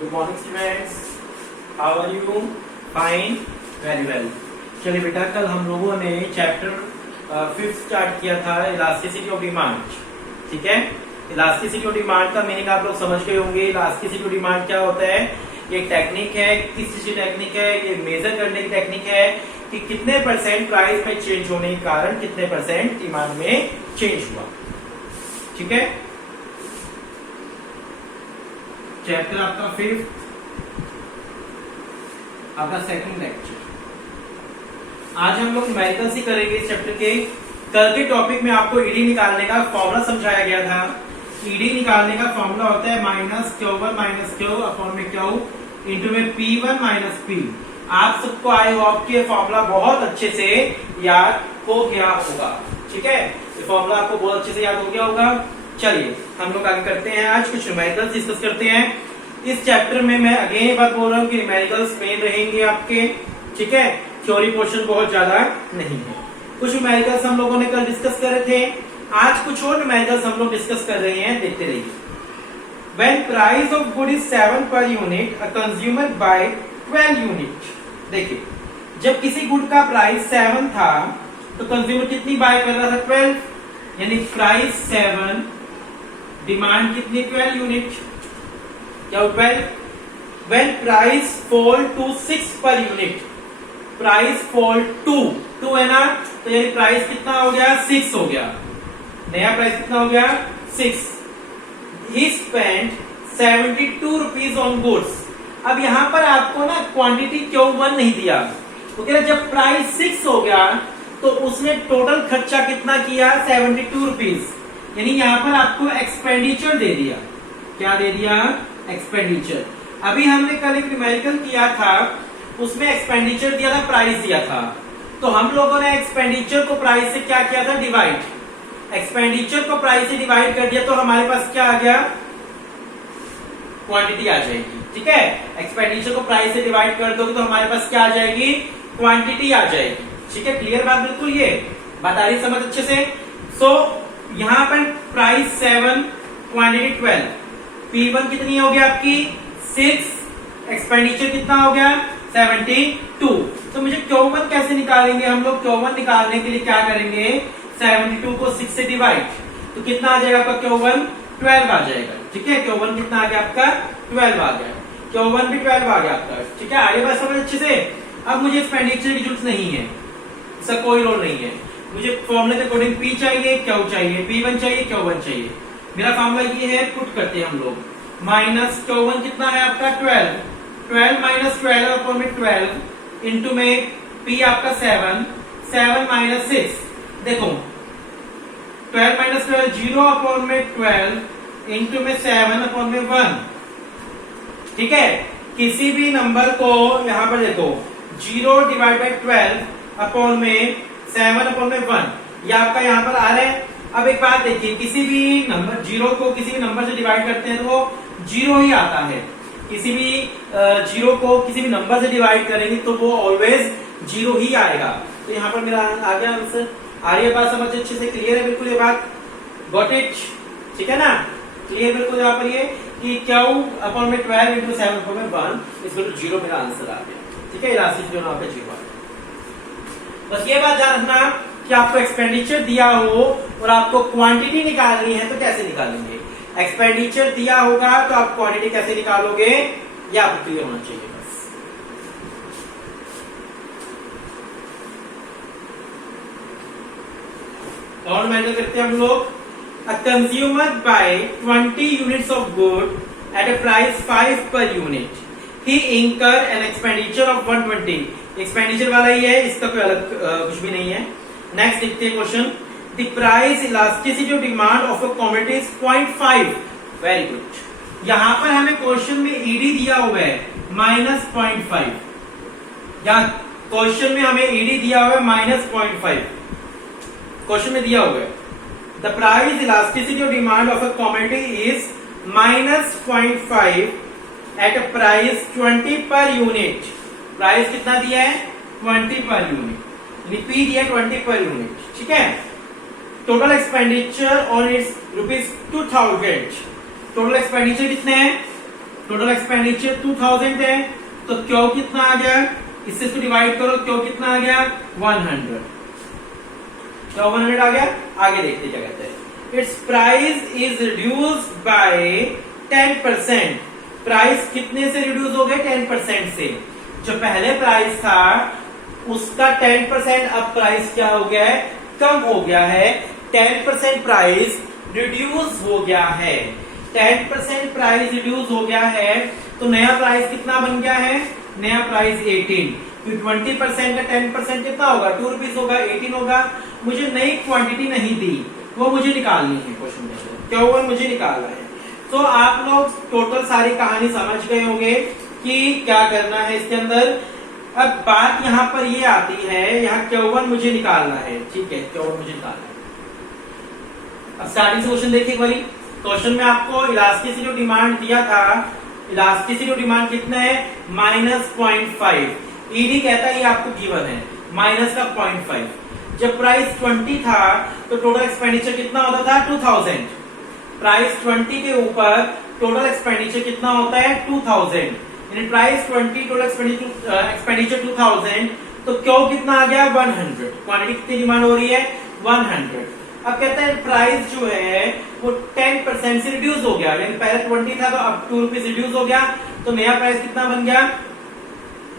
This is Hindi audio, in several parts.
Good morning students, how are you? Fine, very well. चलिए बेटा, कल हम लोगों ने चैप्टर 5 स्टार्ट किया था, इलास्टिसिटी ऑफ डिमांड। ठीक है, इलास्टिसिटी ऑफ डिमांड का मीनिंग आप लोग समझ गए होंगे। इलास्टिसिटी ऑफ डिमांड क्या होता है? ये टेक्निक है, किस चीज की टेक्निक है? ये मेजर करने की टेक्निक है कि कितने परसेंट प्राइस में चेंज होने के कारण कितने परसेंट डिमांड में चेंज हुआ। ठीक है, चैप्टर आपका 5, आपका सेकंड लेक्चर। आज हम लोग न्यूमेरिकल्स ही करेंगे इस चैप्टर के। कल के टॉपिक में आपको ईडी निकालने का फॉर्मूला समझाया गया था। ईडी निकालने का फॉर्मूला होता है minus Q1 minus Q upon में Q इंटू में P1 माइनस P। आप सबको आई होप कि फॉर्मूला बहुत अच्छे से याद हो गया होगा। ठीक है, ये फॉर्मूला आपको बहुत अच्छे से याद हो गया होगा। चलिए हम लोग आगे करते हैं, आज कुछ न्यूमेरिकल्स डिस्कस करते हैं। इस चैप्टर में मैं अगेन बात बोल रहा हूँ कि न्यूमेरिकल्स मेन रहेंगे आपके। ठीक है, थ्योरी पोर्शन बहुत ज्यादा नहीं है। कुछ न्यूमेरिकल्स हम लोगों ने कल डिस्कस करे थे, आज कुछ और न्यूमेरिकल्स हम लोग डिस्कस कर रहे हैं, देखते रहिए। When price of good is 7 per unit, a consumer buy 12 unit। देखिए, जब किसी गुड का प्राइस 7 था तो कंज्यूमर कितनी बाय कर रहा था? 12, यानी प्राइस 7, डिमांड कितनी? 12 यूनिट। क्या 12? When price fall to 6 per unit, price fall 2 है ना, तो यानी प्राइस कितना हो गया? 6 हो गया। नया प्राइस कितना हो गया? 6। He spent 72 rupees on goods. अब यहां पर आपको ना क्वांटिटी Q1 नहीं दिया, तो कह रहे जब प्राइस 6 हो गया तो उसने टोटल खर्चा कितना किया? 72 रुपीज। यानी यहां पर आपको एक्सपेंडिचर दे दिया। क्या दे दिया? एक्सपेंडिचर। अभी हमने कल एक न्यूमेरिकल किया था, उसमें एक्सपेंडिचर दिया था, प्राइस दिया था। तो हम लोगों ने एक्सपेंडिचर को प्राइस से क्या किया था? डिवाइड। एक्सपेंडिचर को प्राइस से डिवाइड कर दिया तो हमारे पास क्या आ गया? क्वांटिटी आ जाएगी। ठीक है, एक्सपेंडिचर को प्राइस से डिवाइड कर दोगे तो हमारे पास क्या आ जाएगी? क्वांटिटी आ जाएगी। ठीक है, क्लियर बात? बिल्कुल, ये बात आ रही समझ अच्छे से। सो यहां पर प्राइस 7, क्वांटिटी 12, P1 कितनी हो गया आपकी? 6, एक्सपेंडिचर कितना हो गया? 72। तो मुझे Q1 कैसे निकालेंगे हम लोग? Q1 निकालने के लिए क्या करेंगे? 72 को 6 से डिवाइड, तो कितना आ जाएगा आपका? Q1 12 आ जाएगा। ठीक है, Q1 कितना आ गया आपका? 12 आ गया। Q1 भी 12 आ गया आपका। ठीक है, आगे बात समझ अच्छे से। अब मुझे एक्सपेंडिचर की जरूरत नहीं है, इसका कोई रोल नहीं है। मुझे फॉर्मूले के अकॉर्डिंग P चाहिए, Q चाहिए, P1 चाहिए, Q1 चाहिए। मेरा फॉर्मूला ये है, पुट करते हैं हम लोग। माइनस Q1 कितना है आपका? 12 माइनस 12 अपॉन में 12 इंटू में P आपका 7 माइनस 6। देखो 12 माइनस 12 0 अपॉन में 12 इंटू में 7 अपॉन में 1। ठीक है, किसी भी नंबर को यहां पर देखो 0 डिवाइड बाई 12 अपॉन में 7 अपॉन में 1, ये आपका यहां पर आ रहा है। अब एक बात देखिए, किसी भी नंबर 0 को किसी भी नंबर से डिवाइड करते हैं तो वो 0 ही आता है। किसी भी 0 को किसी भी नंबर से डिवाइड करेंगे तो वो ऑलवेज 0 ही आएगा। तो यहाँ पर मेरा आ गया आंसर। आ रही है बात समझ अच्छे से? क्लियर है बिल्कुल ये बात? Got it? ठीक है ना, क्लियर बिल्कुल? यहाँ पर ये कि Q अपॉन में 12 इंटू 7 अपॉन में 1 इस 0 मेरा आंसर आ गया। ठीक है, इलास्टिसिटी जो यहाँ पे 0 आ गया। बस ये बात ध्यान रखना कि आपको एक्सपेंडिचर दिया हो और आपको क्वांटिटी निकालनी है तो कैसे निकालेंगे? एक्सपेंडिचर दिया होगा तो आप क्वांटिटी कैसे निकालोगे, ये आपको क्लियर होना चाहिए बस। और मैंने करते हैं हम लोग। A consumer buy 20 units of good at a price 5 per unit. He incur an expenditure of 120। Expenditure वाला ही है, इसका कोई अलग कुछ भी नहीं है। नेक्स्ट देखते हैं question. The price elasticity of demand of a commodity is 0.5। Very good. यहां पर हमें क्वेश्चन में ईडी दिया हुआ है -0.5, या क्वेश्चन में हमें ईडी दिया हुआ है -0.5। क्वेश्चन में दिया हुआ है the price elasticity of demand of a commodity is -0.5 at a price 20 पर यूनिट। प्राइस कितना दिया है? 20 पर यूनिट, यानी P दिया 20 पर यूनिट। ठीक है, total expenditure on it's ₹2000। Total expenditure कितने हैं? टोटल एक्सपेंडिचर 2000 है, तो क्यू कितना आ गया, इससे इसको डिवाइड करो, क्यू कितना आ गया 100, क्यू 100 आ गया। आगे देखते क्या कहते हैं, it's price is reduced by 10%। Price कितने से रिड्यूस हो गए, 10% से। जो पहले प्राइस था उसका 10%, अब प्राइस क्या हो गया है, कम हो गया है। 10% प्राइस रिड्यूस हो गया है, 10% प्राइस रिड्यूस हो गया है, तो नया प्राइस कितना बन गया है, नया प्राइस 18। तो 20% का 10% कितना होगा, 2 रुपीज होगा, 18 होगा। मुझे नई क्वांटिटी नहीं दी, वो मुझे निकालनी है क्वेश्चन में, क्या हुआ, मुझे निकालना है। तो आप लोग टोटल सारी कहानी समझ गए होंगे कि क्या करना है इसके अंदर। अब बात यहां पर ये आती है, यहाँ Q1 मुझे निकालना है, ठीक है, Q1 मुझे निकालना है। अब स्टार्टिंग से क्वेश्चन देखिए एक बारी। क्वेश्चन में आपको इलास्टिसिटी जो डिमांड दिया था, इलास्टिसिटी डिमांड कितना है, -0.5। ईडी कहता है ये आपको गिवन है, माइनस का 0.5। जब प्राइस 20 था तो टोटल एक्सपेंडिचर कितना होता था, 2000। प्राइस 20 के ऊपर टोटल एक्सपेंडिचर कितना होता है, 2000। यानी प्राइस 20, टोटल एक्सपेंडिचर 2000, तो क्यों कितना आ गया 100। क्वांटिटी कितनी डिमांड हो रही है, 100। अब कहते हैं प्राइस जो है वो 10% से रिड्यूस हो गया, यानी पहले 20 था तो अब 2 रुपीज रिड्यूस हो गया, तो नया प्राइस कितना बन गया,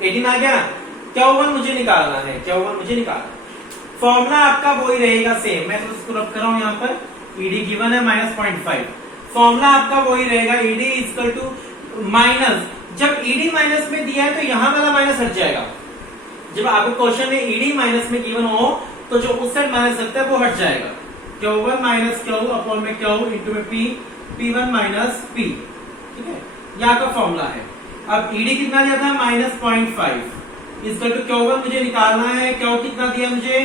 18 आ गया। Q1 मुझे निकालना है, Q1 मुझे निकालना। फॉर्मूला आपका वही रहेगा सेम, मैं तो इसको रख रहा हूं यहाँ पर, ईडी गिवन है -0.5। फॉर्मूला आपका वही रहेगा, ईडी इक्वल टू माइनस, जब ईडी माइनस में दिया है तो यहां वाला माइनस हट जाएगा। जब आपके क्वेश्चन में ईडी माइनस में गिवन हो तो जो उस साइड माइनस लगता है वो हट जाएगा। Q1 माइनस क्यू अपॉन में क्यू इंटू में पी, P1 माइनस पी, ठीक है, यहाँ का फॉर्मूला है। अब ईडी कितना दिया था, -0.5 इसका तो Q1 मुझे निकालना है। क्यू कितना दिया मुझे,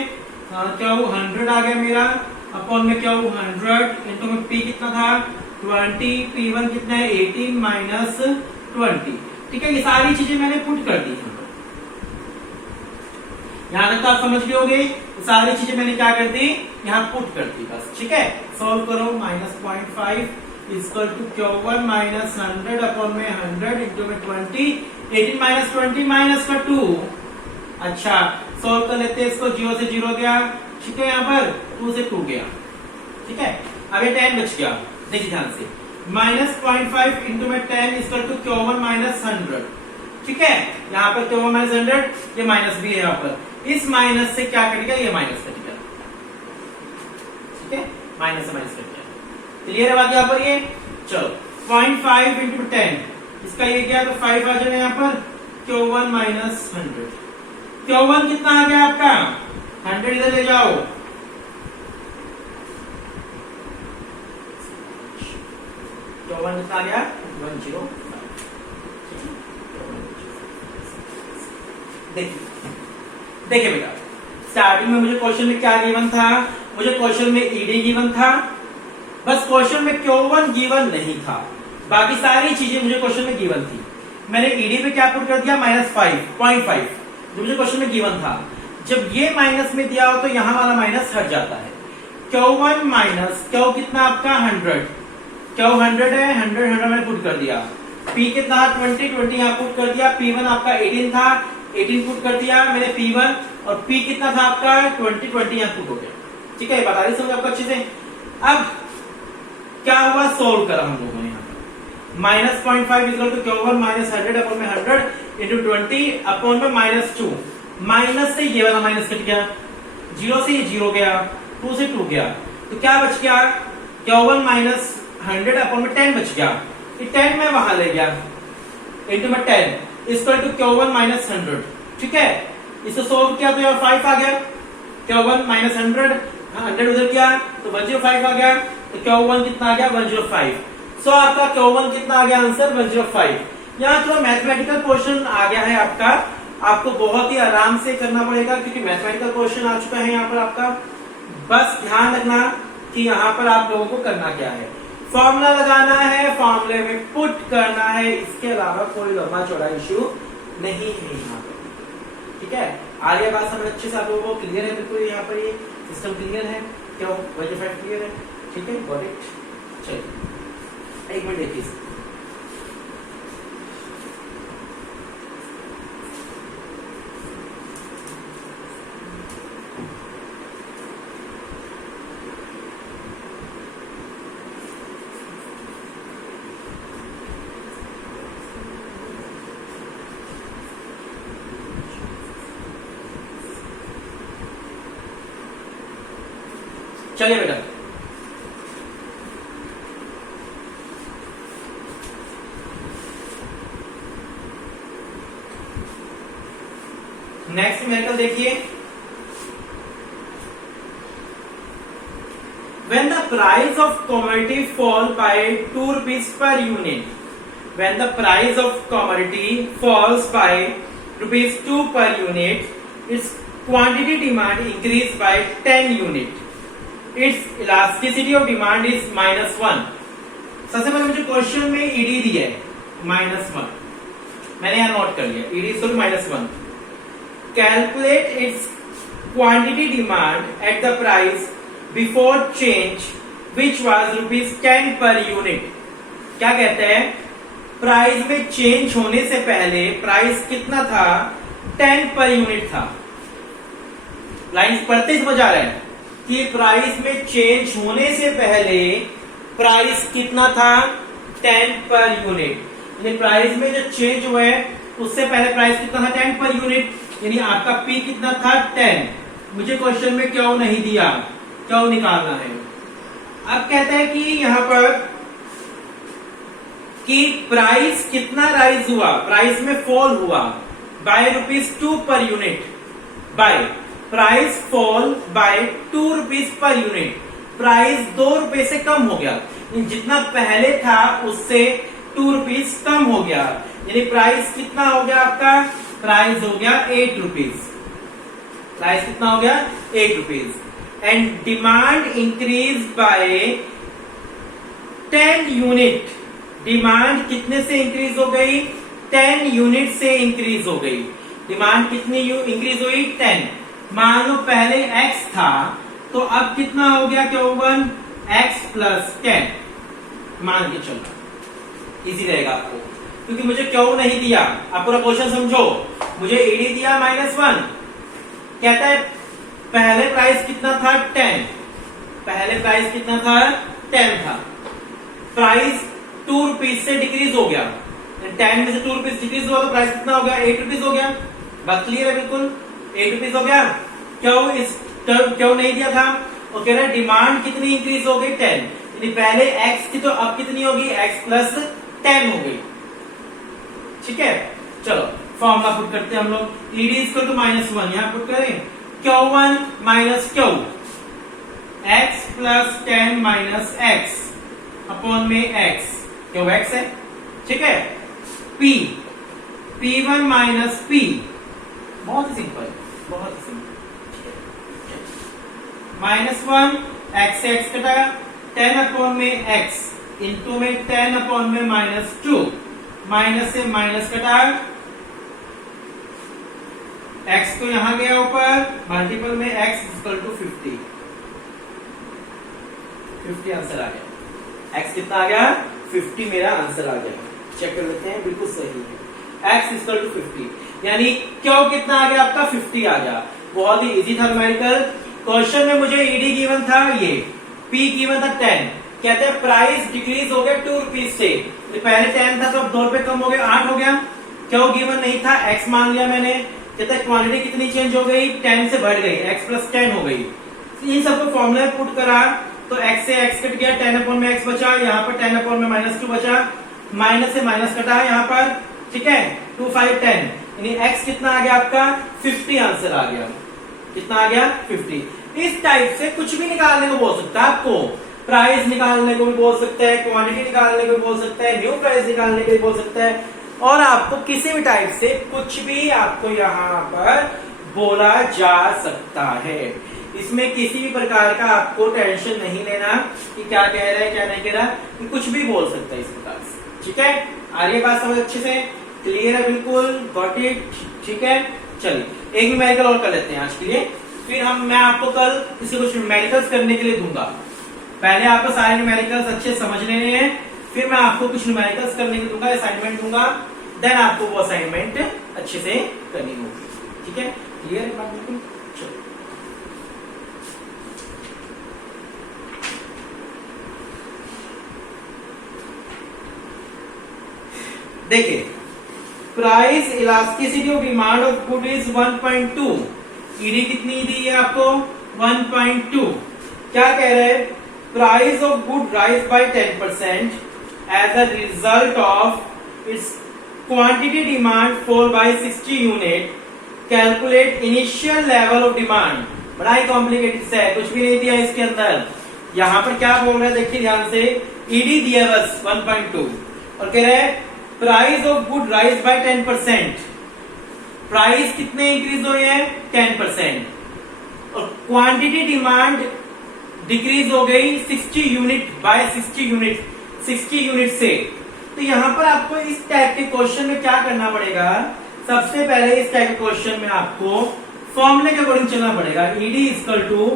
क्यू 100 आ गया मेरा, अपॉन में क्यू 100 इंटू में पी कितना था 20, P1 कितना है 18 माइनस 20, ठीक है। ये सारी चीजें मैंने पुट कर दी, यहां तक तो आप समझ गए होंगे। सारी चीजें मैंने क्या कर दी, यहाँ पुट कर दी बस, ठीक है। सॉल्व करो, -0.5 equal to Q1 minus 100 upon में 100 इंटू में 20, 18 माइनस 20 माइनस का 2। अच्छा, सॉल्व कर लेते हैं इसको, 0 से 0 गया, ठीक है, यहाँ पर 2 से 2 गया, ठीक है। आगे 10 बच गया, देखिए ध्यान से, -0.5 इंटू में 10 इक्वल टू Q1 माइनस 100, ठीक है। यहाँ पर Q1 माइनस 100, ये माइनस भी है यहाँ पर, इस माइनस से क्या कटेगा, ये माइनस कटेगा, ठीक है, माइनस से माइनस कटेगा। क्लियर है बात यहाँ पर ये। चलो 0.5 इंटू 10, इसका ये गया तो 5 आ जाएगा यहाँ पर, Q1 माइनस 100। Q1 कितना आ गया आपका, 100 इधर ले जाओ, Q1 कितना आ गया 105। देखिए बेटा, स्टार्टिंग में मुझे क्वेश्चन में क्या गिवन था, मुझे क्वेश्चन में ईडी गिवन था, बस क्वेश्चन में Q1 गिवन नहीं था, बाकी सारी चीजें मुझे क्वेश्चन में गिवन थी। मैंने ईडी पे क्या पुट कर दिया, -5.5 जो मुझे क्वेश्चन में गिवन था। जब ये माइनस में दिया हो तो यहां वाला माइनस हट जाता है। Q1 माइनस क्यू कितना आपका 100, क्यू 100 है, 100 मैंने पुट कर दिया। P कितना 20 यहाँ पुट कर दिया। P1 आपका 18 था, 18 पुट कर दिया मैंने P1, और P कितना था आपका 20 यहाँ पुट हो गया, ठीक है। बता रही समझ आपको अच्छे से। अब क्या हुआ, सोल्व करा हम लोगों ने यहाँ पर, -0.5 equal to Q1 minus 100 upon में 100 इंटू 20 अपॉन में -2, माइनस से ये वाला माइनस कट गया, 0 से ये 0 गया, 2 से 2 गया, तो क्या बच गया, Q1 माइनस 100 अपॉन में 10 बच गया, ये 10 में वहां ले गया, इंटू में 10 इक्वल टू Q1 माइनस 100, ठीक है। इसे सोल्व किया तो यहाँ 5 आ गया, Q1 माइनस 100 उधर किया तो 105 आ गया, तो Q1 कितना आ गया 105। सो आपका Q1 कितना आ गया आंसर 105। यहाँ थोड़ा मैथमेटिकल क्वेश्चन आ गया है आपका, आपको बहुत ही आराम से करना पड़ेगा क्योंकि मैथमेटिकल क्वेश्चन आ चुका है यहाँ पर आपका। बस ध्यान रखना कि यहाँ पर आप लोगों को करना क्या है, फॉर्मूला लगाना है, फॉर्मूले में पुट करना है, इसके अलावा कोई लंबा चौड़ा इश्यू नहीं है यहाँ पर, ठीक है। आगे बात समझ अच्छे से आप लोगों को क्लियर है, बिल्कुल यहाँ पर ये सिस्टम क्लियर है, क्यों वेरीफाइड क्लियर है, ठीक है, गॉट इट। चलिए एक मिनट देखिए, चलिए बेटा, नेक्स्ट न्यूमेरिकल देखिए। When the price of commodity fall by 2 rupees per unit, when the price of commodity falls by rupees 2 per unit, its quantity demand increase by 10 unit. Its elasticity of demand is -1. सबसे पहले मुझे क्वेश्चन में ईडी दिया है -1, मैंने यहाँ नोट कर लिया, ED equal -1. Calculate its quantity demand at the price before change which was rupees 10 per unit. क्या कहते हैं, प्राइस में चेंज होने से पहले प्राइस कितना था, 10 पर यूनिट था. लाइन पढ़ते ही समझ आ रहा है कि प्राइस में चेंज होने से पहले प्राइस कितना था, 10 पर यूनिट. यानी प्राइस में जो चेंज हुआ है उससे पहले प्राइस कितना था, 10 पर यूनिट. यानी आपका पी कितना था, 10. मुझे क्वेश्चन में क्यों नहीं दिया, क्यों निकालना है. अब कहता है कि यहां पर कि प्राइस कितना राइज हुआ, प्राइस में फॉल हुआ by ₹2 per unit, by price fall by 2 rupees per unit. Price 2 रुपए से कम हो गया, जितना पहले था उससे 2 रुपीज कम हो गया. यानी प्राइस कितना हो गया आपका, प्राइस हो गया 8 रुपीज. प्राइस कितना हो गया, 8 rupees. And demand increase by 10 unit. Demand कितने से इंक्रीज हो गई, 10 यूनिट से इंक्रीज हो गई. डिमांड कितनी इंक्रीज हुई, 10. मान लो पहले x था तो अब कितना हो गया, क्यों, x प्लस 10 मान के चलना, इजी रहेगा आपको, क्योंकि मुझे क्यों नहीं दिया. आप पूरा क्वेश्चन समझो. मुझे ईडी दिया -1, कहता है पहले प्राइस कितना था, 10. पहले प्राइस कितना था, 10 था. प्राइस 2 रुपीज से डिक्रीज हो गया, 10 में से 2 रुपीज डिक्रीज हुआ तो प्राइस कितना हो गया, 8 रुपीज हो गया. बात क्लियर है, बिल्कुल 8 रुपीज हो गया. क्यों इस टर्म क्यों नहीं दिया था, और कह रहा है डिमांड कितनी इंक्रीज हो गई, 10. यानी पहले x की तो अब कितनी होगी, x प्लस 10 हो गई. ठीक है, चलो फॉर्मूला पुट करते हैं हम लोग. ईडी इक्वल टू -1 यहां पुट करें, Q1 minus Q, x plus 10 minus x upon में x, क्यों x है. ठीक है, P, P1 माइनस P, बहुत ही सिंपल, बहुत ही सिंपल. -1 x से x कटा, 10 अपॉन में x इंटू में 10 अपॉन में -2, माइनस से माइनस कटा, x तो यहां गया ऊपर, मल्टीपल में x इक्वल टू 50. 50 आंसर आ गया. x कितना आ गया, 50 मेरा आंसर आ गया. चेक कर लेते हैं, बिल्कुल सही है. x इक्वल टू 50, यानी क्यों कितना आ गया आपका, 50 आ गया. बहुत ही इजी था न्यूमेरिकल. क्वेश्चन में मुझे ईडी गिवन था, ये p गिवन था 10. कहते हैं प्राइस डिक्रीज हो गया 2 रुपीज से. पहले 10 था तो अब 2 रुपए कम हो गया, 8 हो गया. क्यों गिवन नहीं था, x मान लिया मैंने. कहते हैं क्वांटिटी कितनी चेंज हो गई, 10 से बढ़ गई, x प्लस 10 हो गई. इन सबको फॉर्मूला में पुट करा तो x से x कट गया, 10 अपॉन में x बचा, यहाँ पर 10 अपॉन में -2 बचा, माइनस से माइनस कटा यहाँ पर. ठीक है, 2 5 10, यानी x कितना आ गया आपका, 50 आंसर आ गया. कितना आ गया, 50. इस टाइप से कुछ भी निकालने को बोल सकता है आपको. प्राइस निकालने को भी बोल सकता है, क्वांटिटी निकालने को भी बोल सकता है, न्यू प्राइस निकालने को भी बोल सकता है, और आपको किसी भी टाइप से कुछ भी आपको यहाँ पर बोला जा सकता है. इसमें किसी भी प्रकार का आपको टेंशन नहीं लेना कि क्या कह रहा है क्या नहीं कह रहा, कि कुछ भी बोल सकता है इस प्रकार से. ठीक है, आ रही है बात समझ अच्छे से, क्लियर है, बिल्कुल गॉट इट. ठीक है, चलिए एक न्यूमेरिकल और कर लेते हैं आज के लिए, फिर मैं आपको कल किसी कुछ न्यूमेरिकल्स करने के लिए दूंगा. पहले आपको सारे न्यूमेरिकल्स अच्छे समझ लेने हैं, फिर मैं आपको कुछ न्यूमेरिकल्स करने के दूंगा, असाइनमेंट दूंगा, देन आपको वो असाइनमेंट अच्छे से करनी होगी. ठीक है, क्लियर है बात बिल्कुल. चलो देखिए, price elasticity of demand of good is 1.2. ED कितनी दी है आपको, 1.2. क्या कह रहे हैं, price of good rise by 10% as a result of its quantity demand fall by 60 unit, calculate initial level of demand. बड़ा ही कॉम्प्लिकेटेड है, कुछ भी नहीं दिया इसके अंदर। यहां पर क्या बोल रहे हैं देखिए ध्यान से, ईडी दिया बस 1.2 और कह रहे हैं price of good rise by 10%। Price कितने इंक्रीज हुए हैं, 10%। और क्वांटिटी डिमांड डिक्रीज हो गई 60 यूनिट बाय 60 यूनिट से। तो यहां पर आपको इस टाइप के क्वेश्चन में क्या करना पड़ेगा, सबसे पहले इस टाइप के क्वेश्चन में आपको फॉर्मूले के अकॉर्डिंग चलना पड़ेगा। ED equal to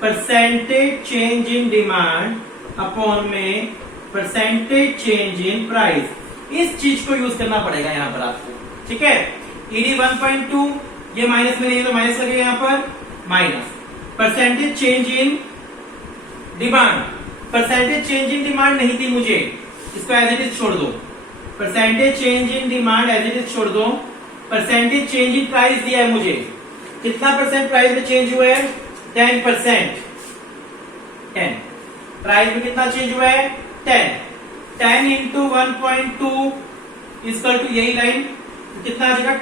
percentage change in demand upon में परसेंटेज चेंज इन प्राइस। इस चीज को यूज करना पड़ेगा यहां पर आपको, ठीक है। ईडी 1.2, ये माइनस में नहीं है तो माइनस लगेगा यहां पर, minus percentage change in demand. Percentage change in demand नहीं थी मुझे, इसको एज इट इज छोड़ दो। Percentage change in demand as it is छोड़ दो। परसेंटेज चेंज इन प्राइस दिया है मुझे, कितना परसेंट प्राइस में चेंज हुआ है, 10%। 10 प्राइस में कितना चेंज हुआ है, 10 इंटू 1.2 इक्वल टू यही लाइन, कितना आ जाएगा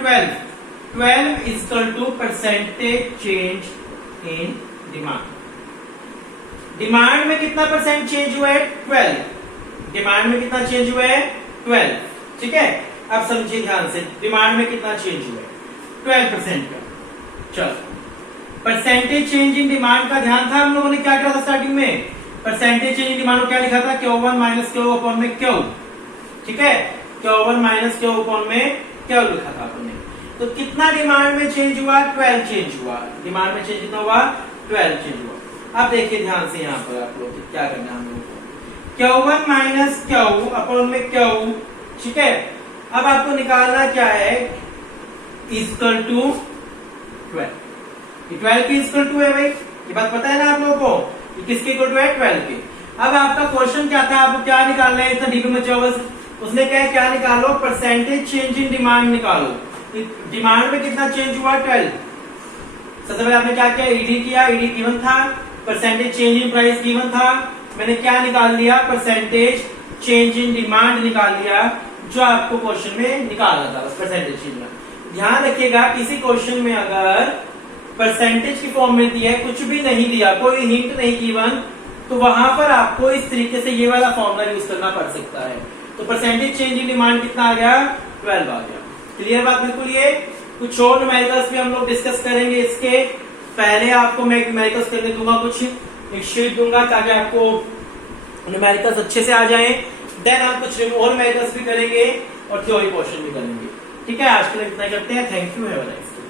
12 equal to percentage change in demand. Demand में कितना परसेंट चेंज हुआ है, 12। डिमांड में कितना चेंज हुआ है, 12, ठीक है। अब समझिए ध्यान से, डिमांड में कितना चेंज हुआ है, 12% का। चलो परसेंटेज चेंज इन डिमांड का ध्यान था, हम लोगों ने क्या करा था स्टार्टिंग में, परसेंटेज चेंज इन डिमांड को क्या लिखा था, Q1 माइनस Q अपॉन में Q, ठीक है। Q1 माइनस Q अपॉन में Q लिखा था आपने। तो कितना डिमांड में चेंज हुआ, 12 चेंज हुआ। डिमांड में चेंज कितना हुआ, 12 चेंज हुआ। अब देखिए ध्यान से यहाँ पर आप लोग क्या करना है हम लोगों को, Q1 माइनस Q अपॉन में Q, ठीक है। अब आपको निकालना क्या है, इक्वल टू 12। 12 की इक्वल टू है भाई, ये बात पता है ना आप लोगों को, ये किसके इक्वल टू है, 12 के। अब आपका क्वेश्चन क्या था, आपको क्या निकालना है, इतना डीपी में चौबस उसने क्या निकालो, परसेंटेज चेंज इन डिमांड निकालो। डिमांड में कितना चेंज हुआ, 12। सबसे पहले आपने क्या किया, ईडी किया, ईडी गिवन था, percentage change in price given था, मैंने क्या निकाल लिया, परसेंटेज चेंज इन डिमांड निकाल लिया, जो आपको क्वेश्चन में निकालना था, परसेंटेज चेंज में। ध्यान रखिएगा किसी क्वेश्चन में अगर परसेंटेज की फॉर्म में दिया है, कुछ भी नहीं दिया, कोई हिंट नहीं गिवन, तो वहां पर आपको इस तरीके से ये वाला फॉर्मूला यूज करना पड़ सकता है। तो परसेंटेज चेंज इन डिमांड कितना आ गया, 12 आ गया। क्लियर बात बिल्कुल। ये कुछ और न्यूमेरिकल्स भी हम लोग डिस्कस करेंगे। इसके पहले आपको मैं न्यूमेरिकल्स करने दूंगा, कुछ एक शीट दूंगा ताकि आपको न्यूमेरिकल्स अच्छे से आ जाएं। देन हम कुछ और न्यूमेरिकल्स भी करेंगे और थ्योरी पोर्शन भी करेंगे। ठीक है, आज के लिए इतना करते हैं। Thank you, have a nice day.